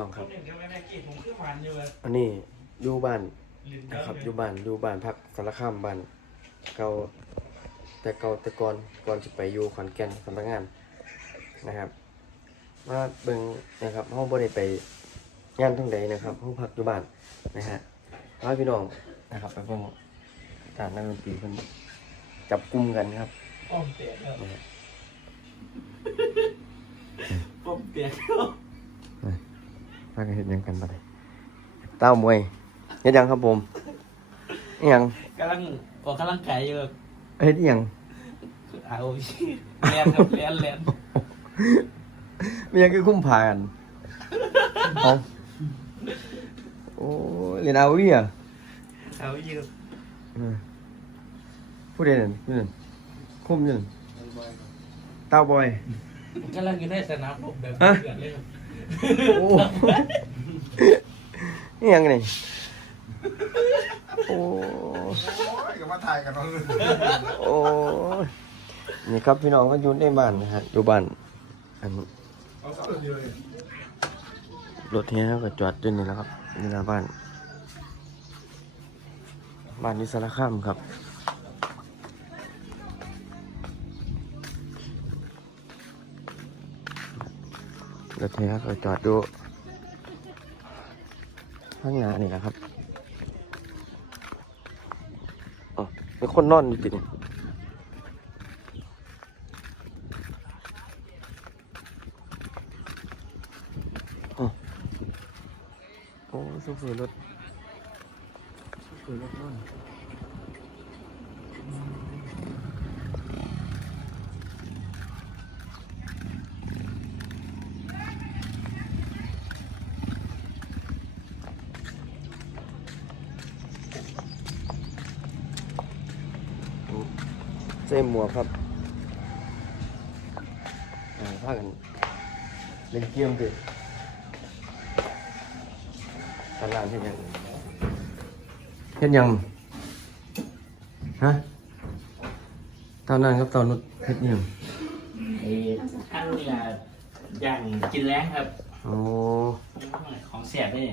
น้องครับหนึ่งก็ไม่ได้กินผมขึ้นหวานอยู่อะอันนี้อยู่บ้านลิ้นนะครับเดิอยู่บ้านอยู่บ้านพักสารคามบ้านเก่าแต่เก่าแต่ก่อนก่อนจะไปอยู่ขอนแก่นสำนักงานนะครับมาเบิ่งนะครับห้องบ่ได้ไปงานทั้งใดนะครับห้องพักอยู่บ้านนะฮะพาพี่น้องนะครับไปเบิ่งการนักดนตรีเพิ่นจับกลุ่มกันครับป้อมเตียแล้วนะฮะป้อมเตียแล้วพากันเฮ็ดหยังกันบัดนี้เต้ามวยเฮ็ดหยังครับผมอิหยังกำลังออกกำลังกายอยู่เฮ็ดอิหยังเอาเลียนครับเลียนเลียนมันยังคือคุ้มผ่านเอาโอ้ยเรียนเอาวิอะเอาอยู่อืมผู้ใดนั่นผู้นั่นคุ้มอยืนเต้าบอยกำลังอยู่ในสนามรบแบบฮะเดือดเลยครับ โอ้นี่ยังไงโอ้ยก็มาถ่ายกันเนาะโอ้ยนี่ครับพี่น้องก็อยู่ในบ้านนะฮะอยู่บ้านอันรถเนี้ยก็จอดอยู่นี่แล้วครับนี่หน้าบ้าน บ้านนิสารคามครับ รถเนี้ยก็จอดอยู่ข้างหน้านี่แหละครับอ๋อมีคนนอนอยู่ติเนี่โอ้สุเฟอร์รถสุเฟอร์รถนอน เส้หมวกครับอ่าพากันเล่นเกมดิตลาดเฮ็ดหยังเฮ็ดหยังฮะตอนนั้นครับตอนนุชเฮ็ดหยังไอ้ท่านนี่ละอย่างกินแรงครับโอ้ของเสียบนี่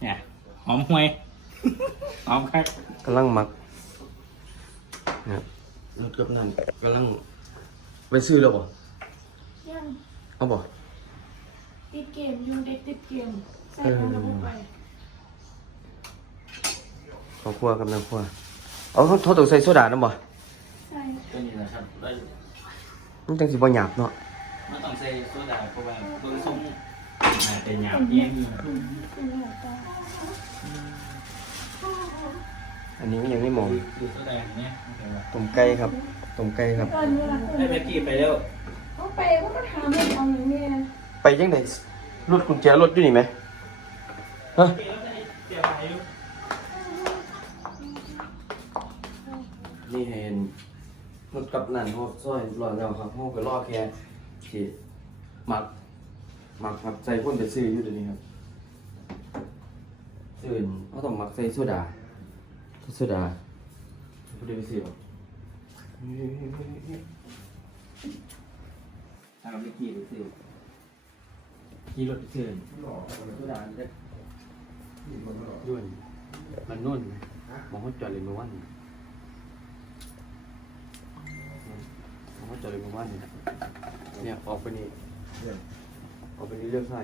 เนี่ยหอมห่วย หอมครับกำลังหมักนะ ครับนุชกับนั่นกำลังไปซื้อแล้วบ่ยังเอาบ่ติดเกมอยู่เด็กติดเกมใส่ของระบบไปขอครัวกับน้ำครัวเอาเขาเขาต้องใส่โซดาน้ำบ่ใส่ตัวนี้นะครับเรามันจังสิบ่หยาบเนาะไม่ต้องใส่โซดาเพราะว่าเบื้องส้มอาจจะหยาบเยี่ยง อยู่เป็นแบบตาอันนี้มันยังไม่มองดูโซดาอย่างเนี้ยโอเคป่ะต้มไก่ครับต้มไก่ครับตอนเวลาให้แม็กกี้ไปแล้วเขาไปเขาก็ถามว่าเอาอย่างนี้นะไปยังไงรถกุญแจรถอยู่นี่ไหมฮะเสียไปอยู่นี่เห็นรถกับนั่นเขาซอยรอแล้วครับเขาก็รอแค่ที่หมักหมักครับใส่พ่นไปซื้ออยู่เดี๋ยวนี้ครับซื้อเขาต้องหมักใส่โซดา โซดาเขาได้ไปซื้อหรอเอาแม็กกี้ไปซื้อขี่รถไปซื้อโซดาเด็ดยุ่นมันนุ่นมองเขาจอดเลยเมื่อวันมองเขาจอดเลยเมื่อวันเนี่ยเนี่ยออกไปนี่ออกไปนี่เลือกใส่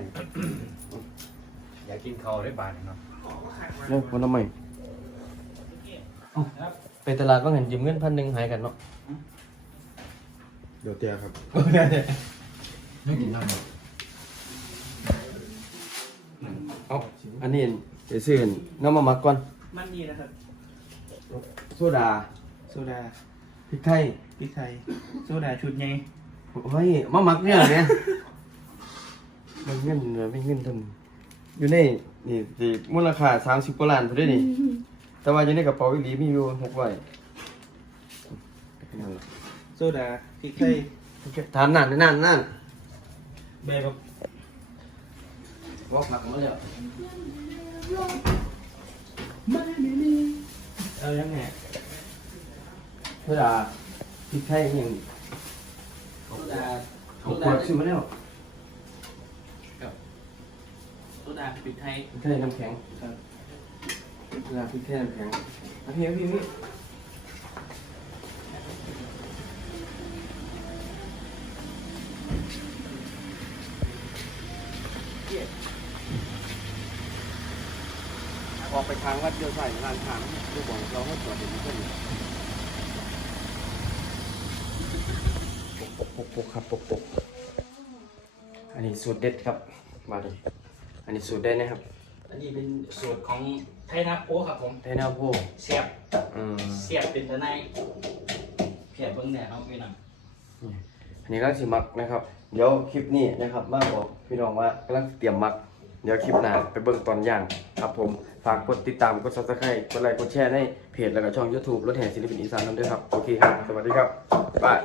อยากกินข้าวได้บาทเนาะเลือกคนละไม่ ไปตลาดก็เห็นยืมเงินพันหนึ่งหายกันเนาะเดี๋ยวเตี้ยครับไม่กินน้ำหรอกเอาอันนี้ไปซื้อน้ำมาหมักก่อนมันนี่นะครับโซดาโซดาพริกไทยพริกไทยโซดาชุดไงเฮ้ยมาหมักเนี่ยเนี่ยมันเงินเหรอไม่เงินทำอยู่ในนี่ที่มูลค่าสามสิบกว่าล้านเท่าได้นี่ แต่ว่าอยู่ในกระเป๋าอีหลีมีอยู่หกใบนั่นแหละโซดาพริกไทยทานนั่นนั่นนั่นแบบบอกหมักมาแล้วเอายังไงโซดาพริกไทยอย่างโซดาหกขวดซื้อมาแล้วดาพริกไทย พริกไทยน้ำแข็ง ครับ เวลาพริกไทยนแข็งอะพี่พี่พี่ออกไปทางวัดเดียวใส่ร้านทางดูบ่องเราก็จอดอยู่ที่นี่ปกปกปกครับปกปกอันนี้สูตรเด็ดครับ มาดิอันนี้สูตรเด็ดนะครับ อันนี้เป็นสูตรของไทยนาโปครับผมไทยนาโพเสียบอืมเสียบเป็นตะไนเพียบเบิ้งแหน่เนาะพี่น้องอันนี้ก็สิมักนะครับ เดี๋ยวคลิปนี้นะครับ มาบอกพี่น้องว่ากำลังเตรียมมัก เดี๋ยวคลิปหน้าไปเบิ่งตอนย่างครับผม ฝากกดติดตาม กด subscribe กดไลค์ กดแชร์ในเพจแล้วก็ช่อง YouTube รถแห่ศิลปินอีสานนำด้วยครับ โอเคครับ สวัสดีครับ บาย